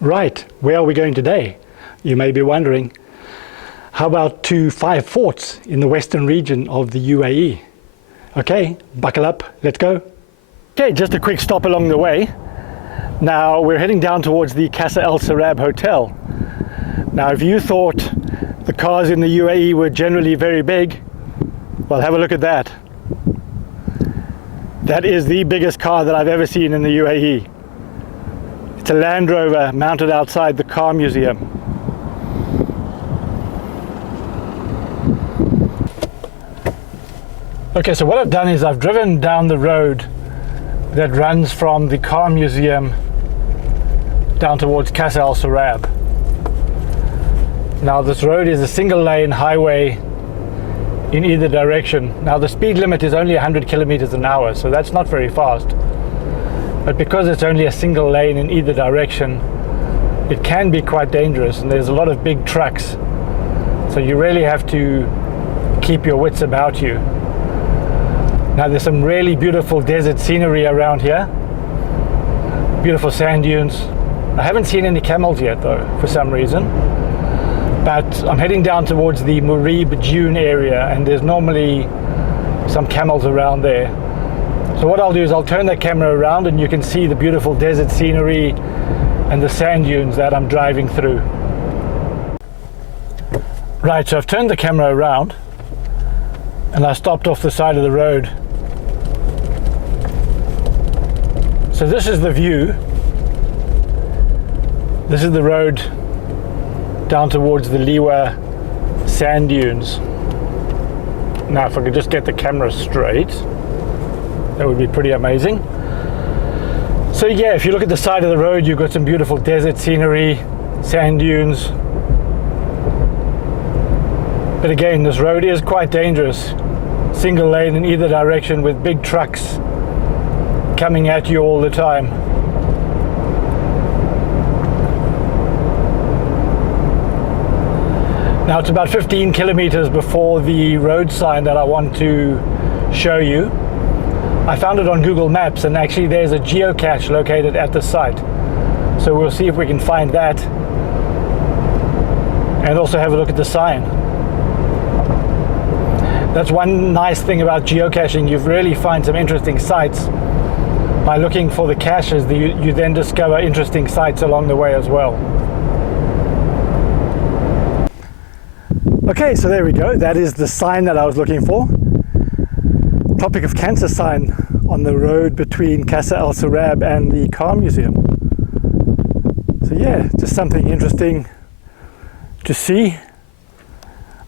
Right, where are we going today? You may be wondering. How about to 5 forts in the western region of the UAE? Okay, buckle up, let's go. Okay, just a quick stop along the way. Now we're heading down towards the Casa Al-Sarab hotel. Now if you thought the cars in the UAE were generally very big, well, have a look at that. That is the biggest car that I've ever seen in the UAE. It's a Land Rover mounted outside the car museum. Okay, so what I've done is I've driven down the road that runs from the car museum down towards Casa Al-Sarab. Now this road is a single lane highway in either direction. Now the speed limit is only 100 kilometers an hour, so that's not very fast. But because it's only a single lane in either direction, it can be quite dangerous, and there's a lot of big trucks. So you really have to keep your wits about you. Now there's some really beautiful desert scenery around here. Beautiful sand dunes. I haven't seen any camels yet though, for some reason. But I'm heading down towards the Murib Dune area, and there's normally some camels around there. So what I'll do is I'll turn the camera around and you can see the beautiful desert scenery and the sand dunes that I'm driving through. Right, so I've turned the camera around and I stopped off the side of the road. So this is the view. This is the road down towards the Liwa sand dunes. Now if I could just get the camera straight, that would be pretty amazing. So yeah, if you look at the side of the road, you've got some beautiful desert scenery, sand dunes. But again, this road is quite dangerous. Single lane in either direction with big trucks coming at you all the time. Now it's about 15 kilometers before the road sign that I want to show you. I found it on Google Maps, and actually there's a geocache located at the site. So we'll see if we can find that and also have a look at the sign. That's one nice thing about geocaching. You really find some interesting sites. By looking for the caches, you then discover interesting sites along the way as well. Okay, so there we go. That is the sign that I was looking for. Tropic of Cancer sign on the road between Casa Al-Sarab and the car museum. So yeah, just something interesting to see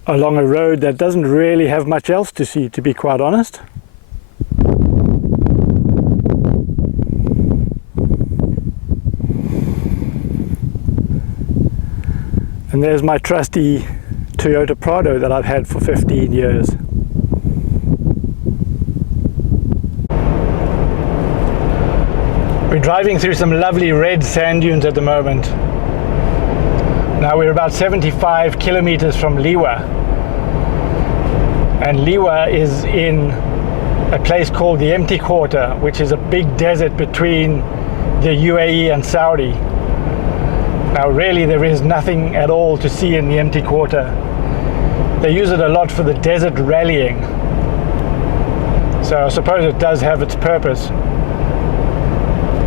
along a road that doesn't really have much else to see, to be quite honest. And there's my trusty Toyota Prado that I've had for 15 years. We're driving through some lovely red sand dunes at the moment. Now we're about 75 kilometers from Liwa. And Liwa is in a place called the Empty Quarter, which is a big desert between the UAE and Saudi. Now really there is nothing at all to see in the Empty Quarter. They use it a lot for the desert rallying. So I suppose it does have its purpose.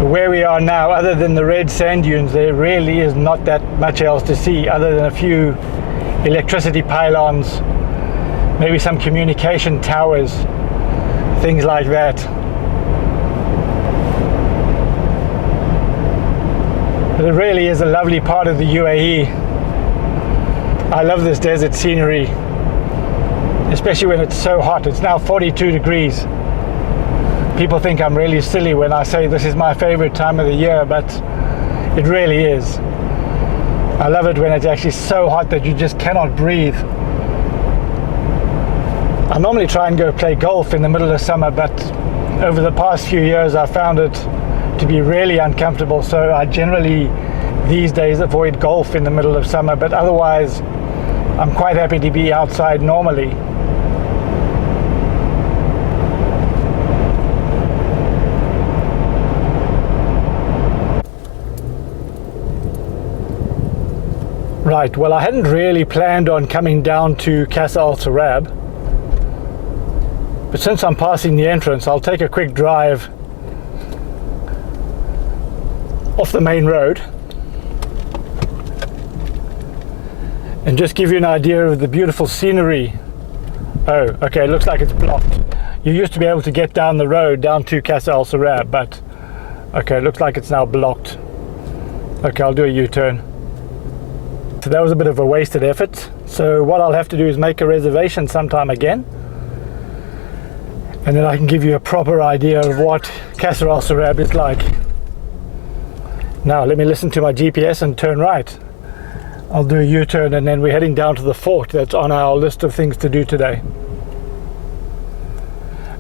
Where we are now, other than the red sand dunes, there really is not that much else to see other than a few electricity pylons, maybe some communication towers, things like that. But it really is a lovely part of the UAE. I love this desert scenery, especially when it's so hot. It's now 42 degrees. People think I'm really silly when I say this is my favorite time of the year, but it really is. I love it when it's actually so hot that you just cannot breathe. I normally try and go play golf in the middle of summer, but over the past few years I found it to be really uncomfortable, so I generally these days avoid golf in the middle of summer, but otherwise I'm quite happy to be outside normally. Right, well, I hadn't really planned on coming down to Casa Al-Sarab, but since I'm passing the entrance, I'll take a quick drive off the main road and just give you an idea of the beautiful scenery. Oh, okay, it looks like it's blocked. You used to be able to get down the road down to Casa Al-Sarab, but okay, it looks like it's now blocked. Okay, I'll do a U-turn. So that was a bit of a wasted effort. So what I'll have to do is make a reservation sometime again, and then I can give you a proper idea of what Casa Al-Sarab is like. Now let me listen to my GPS and turn right. I'll do a U-turn, and then we're heading down to the fort that's on our list of things to do today.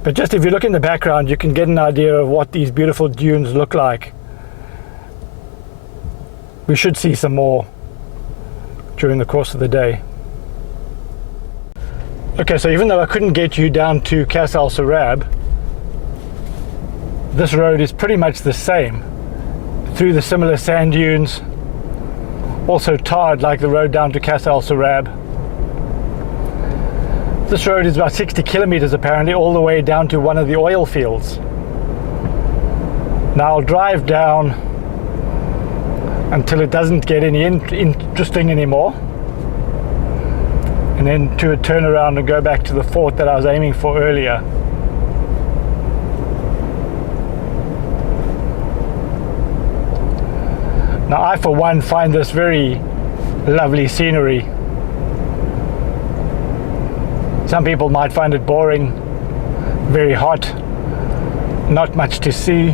But just if you look in the background, you can get an idea of what these beautiful dunes look like. We should see some more during the course of the day. Okay, so even though I couldn't get you down to Casa Al-Sarab, this road is pretty much the same through the similar sand dunes, also tarred like the road down to Casa Al-Sarab. This road is about 60 kilometers apparently, all the way down to one of the oil fields. Now I'll drive down until it doesn't get any interesting anymore, and then to turn around and go back to the fort that I was aiming for earlier. Now I for one find this very lovely scenery. Some people might find it boring, very hot, not much to see,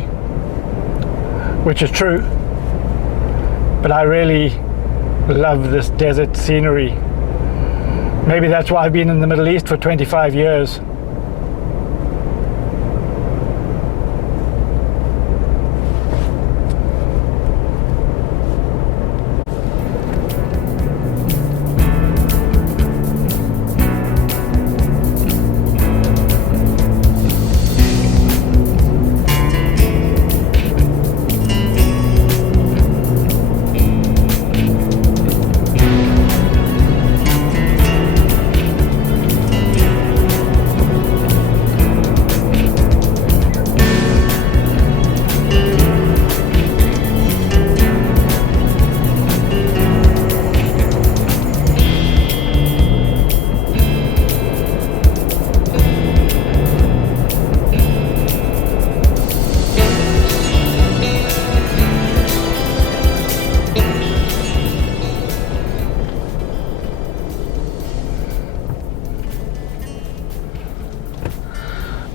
which is true, but I really love this desert scenery. Maybe that's why I've been in the Middle East for 25 years.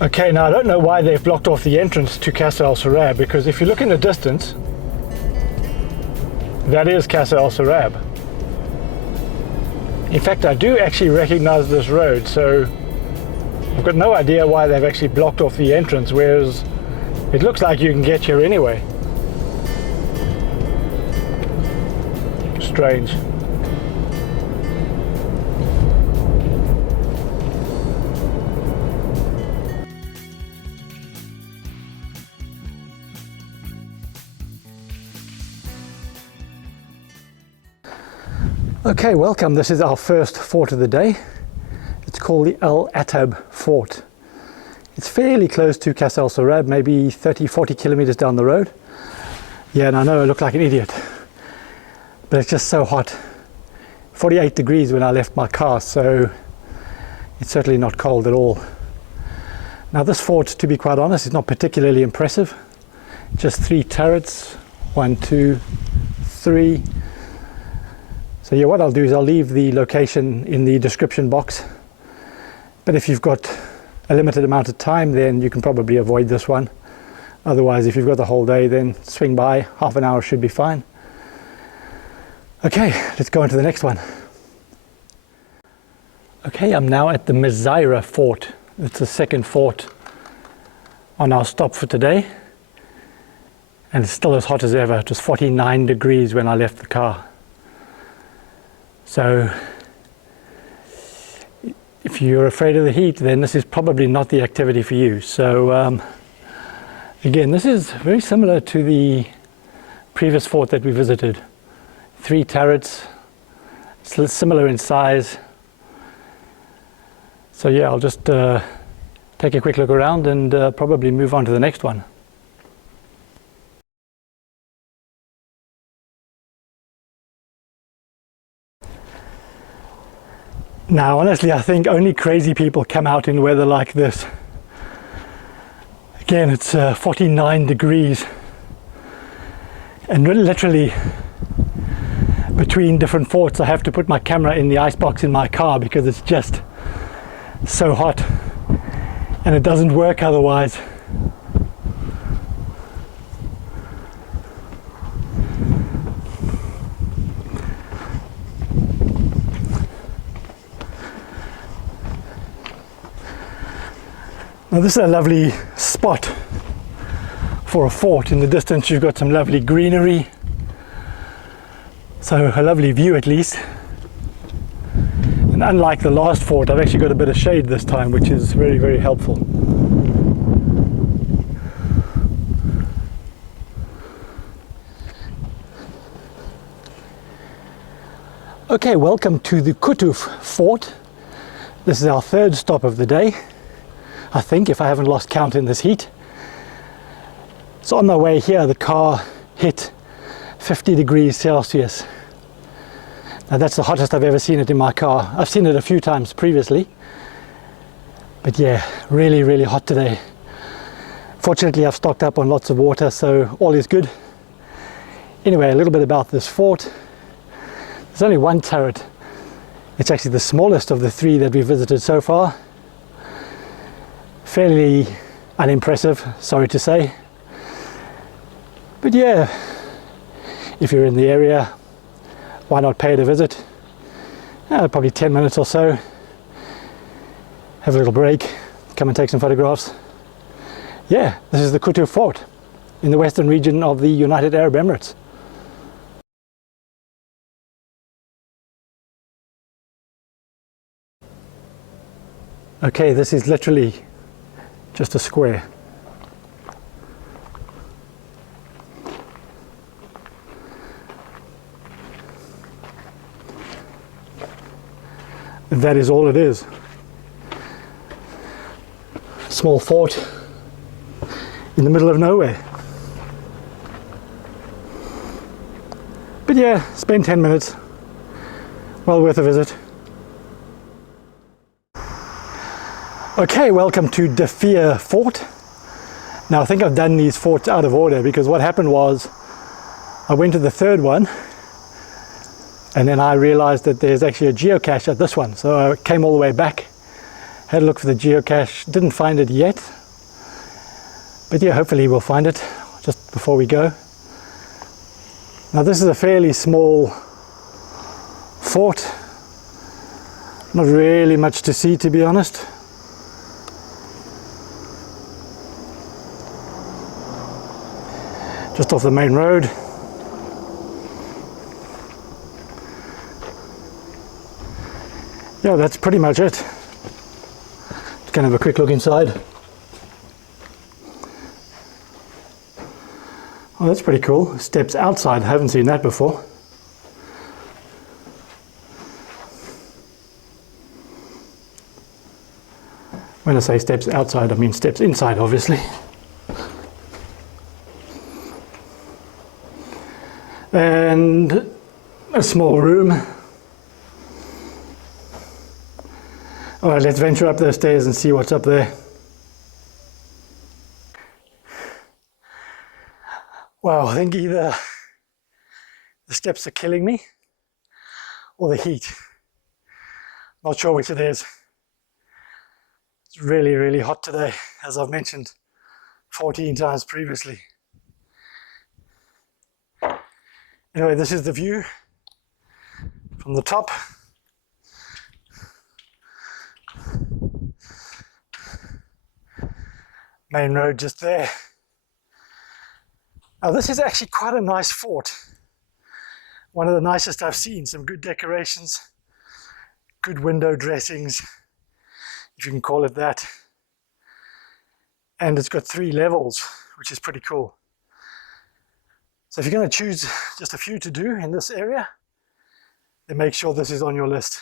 Okay, now I don't know why they've blocked off the entrance to Casa Al-Sarab, because if you look in the distance, that is Casa Al-Sarab. In fact, I do actually recognize this road, so I've got no idea why they've actually blocked off the entrance, whereas it looks like you can get here anyway. Strange. Okay, welcome. This is our first fort of the day. It's called the Al-Attab Fort. It's fairly close to Casa Al-Sarab, maybe 30-40 kilometers down the road. Yeah, and I know I look like an idiot, but it's just so hot. 48 degrees when I left my car, so it's certainly not cold at all. Now this fort, to be quite honest, is not particularly impressive. Just 3 turrets, 1, 2, 3. So yeah, what I'll do is I'll leave the location in the description box. But if you've got a limited amount of time, then you can probably avoid this one. Otherwise, if you've got the whole day, then swing by. Half an hour should be fine. Okay, let's go on to the next one. Okay, I'm now at the Mezairah Fort. It's the second fort on our stop for today. And it's still as hot as ever. It was 49 degrees when I left the car. So if you're afraid of the heat, then this is probably not the activity for you. So again, this is very similar to the previous fort that we visited. 3 turrets, similar in size. So yeah, I'll just take a quick look around and probably move on to the next one. Now honestly, I think only crazy people come out in weather like this. Again, it's 49 degrees, and literally between different forts I have to put my camera in the icebox in my car because it's just so hot and it doesn't work otherwise. Now this is a lovely spot for a fort. In the distance you've got some lovely greenery, so a lovely view at least. And unlike the last fort, I've actually got a bit of shade this time, which is very, very helpful. Okay, welcome to the Qutuf Fort. This is our third stop of the day, I think, if I haven't lost count in this heat. So on my way here, the car hit 50 degrees Celsius. Now that's the hottest I've ever seen it in my car. I've seen it a few times previously, but yeah, really, really hot today. Fortunately, I've stocked up on lots of water, so all is good. Anyway, a little bit about this fort. There's only one turret. It's actually the smallest of the three that we've visited so far. Fairly unimpressive, sorry to say. But yeah, if you're in the area, why not pay it a visit? Probably 10 minutes or so. Have a little break, come and take some photographs. Yeah, this is the Qutuf Fort in the western region of the United Arab Emirates. Okay, this is literally just a square. That is all it is. Small fort in the middle of nowhere. But yeah, spend 10 minutes. Well worth a visit. Okay, welcome to Dhafeer Fort. Now I think I've done these forts out of order because what happened was I went to the third one and then I realized that there's actually a geocache at this one. So I came all the way back, had a look for the geocache, didn't find it yet. But yeah, hopefully we'll find it just before we go. Now this is a fairly small fort. Not really much to see, to be honest. Just off the main road. Yeah, that's pretty much it. Just gonna have a quick look inside. Oh, that's pretty cool. Steps outside, I haven't seen that before. When I say steps outside, I mean steps inside, obviously. And a small room. All right, let's venture up those stairs and see what's up there. Wow, I think either the steps are killing me or the heat. Not sure which it is. It's really, really hot today, as I've mentioned 14 times previously. Anyway, this is the view from the top. Main road just there. Now this is actually quite a nice fort. One of the nicest I've seen. Some good decorations, good window dressings, if you can call it that. And it's got 3 levels, which is pretty cool. So if you're going to choose just a few to do in this area, and make sure this is on your list.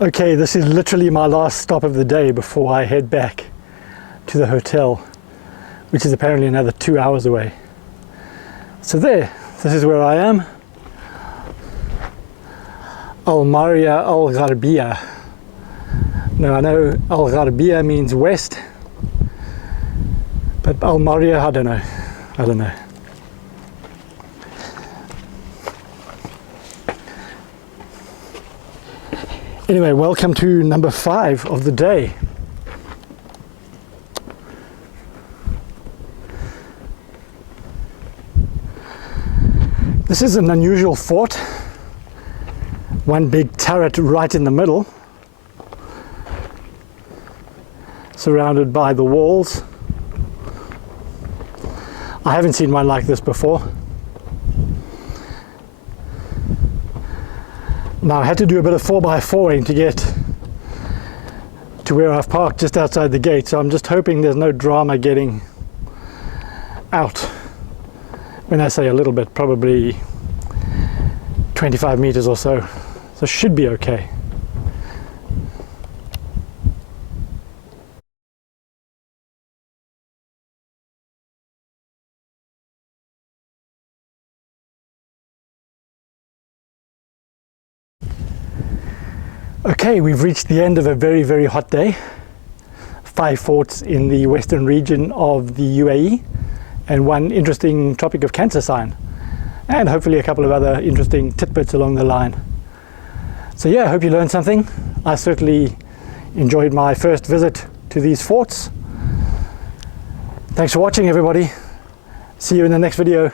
Okay, this is literally my last stop of the day before I head back to the hotel, which is apparently another 2 hours away. So this is where I am. Al-Maria Al-Gharbia. Now I know Al-Gharbia means west, but Al-Maria, I don't know. Anyway, welcome to number 5 of the day. This is an unusual fort. One big turret right in the middle, surrounded by the walls. I haven't seen one like this before. Now I had to do a bit of 4x4ing to get to where I've parked just outside the gate, so I'm just hoping there's no drama getting out. When I say a little bit, probably 25 meters or so. So should be okay. Okay, we've reached the end of a very, very hot day. 5 forts in the western region of the UAE and one interesting Tropic of Cancer sign, and hopefully a couple of other interesting tidbits along the line. So yeah, I hope you learned something. I certainly enjoyed my first visit to these forts. Thanks for watching, everybody. See you in the next video.